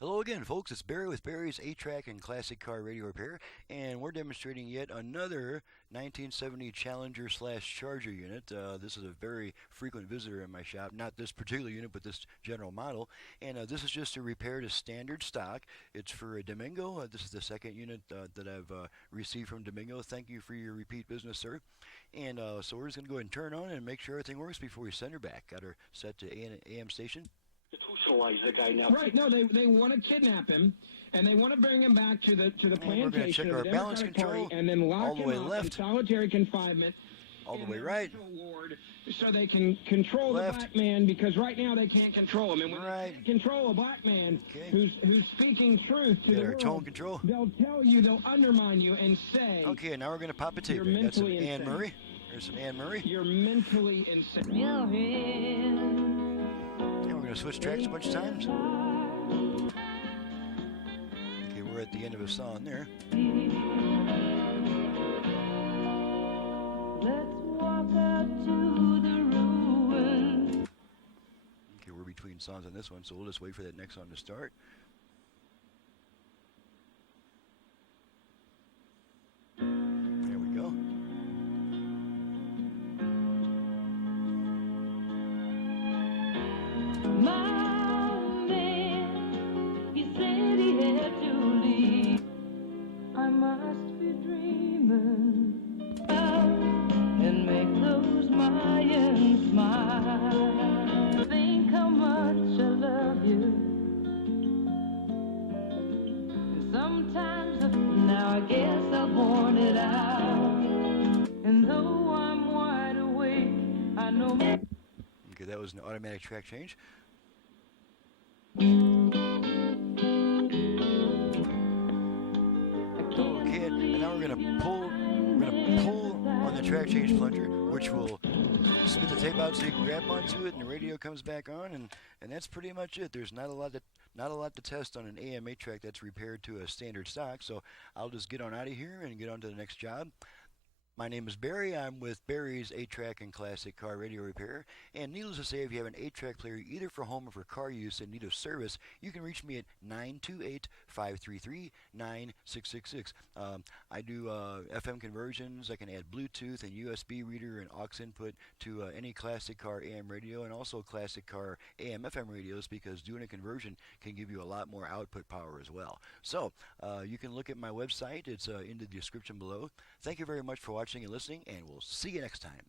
Hello again, folks. It's Barry with Barry's 8-Track and Classic Car Radio Repair, and we're demonstrating yet another 1970 Challenger slash Charger unit. This is a very frequent visitor in my shop. Not this particular unit, but this general model. And this is just a repair to standard stock. It's for a Domingo. This is the second unit that I've received from Domingo. Thank you for your repeat business, sir. And so we're just going to go ahead and turn on and make sure everything works before we send her back. Got her set to AM station. Institutionalize the guy now. Right? No, they want to kidnap him, and they want to bring him back to the plantation. We're going to check our balance control and then lock all the him way up left, in solitary confinement, all the way right, ward, so they can control left. the black man. Because right now they can't control him, and when Right. they can't control a black man Okay. who's speaking truth to Get the our world, tone control. they'll tell you, they'll undermine you, and say, Okay, now we're going to pop a tape. You're We got some mentally Anne insane. Murray. There's some Anne Murray. you're mentally insane. And we're going to switch tracks a bunch of times. Okay, we're at the end of a song there. Let's walk out to the ruin. Okay, we're between songs on this one, so we'll just wait for that next song to start. There we go. My man, he said he had to leave. I must be dreaming and make those Mayans smile. Think how much I love you. And sometimes, now I guess I've worn it out. And though I'm wide awake, I know. Okay, that was an automatic track change. Okay, and now we're gonna pull on the track change plunger, which will spit the tape out so you can grab onto it, and the radio comes back on, and that's pretty much it. There's not a lot to test on an AM-8 track that's repaired to a standard stock. So I'll just get on out of here and get on to the next job. My name is Barry. I'm with Barry's 8-Track and Classic Car Radio Repair. And needless to say, if you have an 8-track player either for home or for car use in need of service, you can reach me at 928-533-9666. I do FM conversions. I can add Bluetooth and USB reader and aux input to any classic car AM radio and also classic car AM FM radios, because doing a conversion can give you a lot more output power as well. So you can look at my website. It's in the description below. Thank you very much for watching and listening, and we'll see you next time.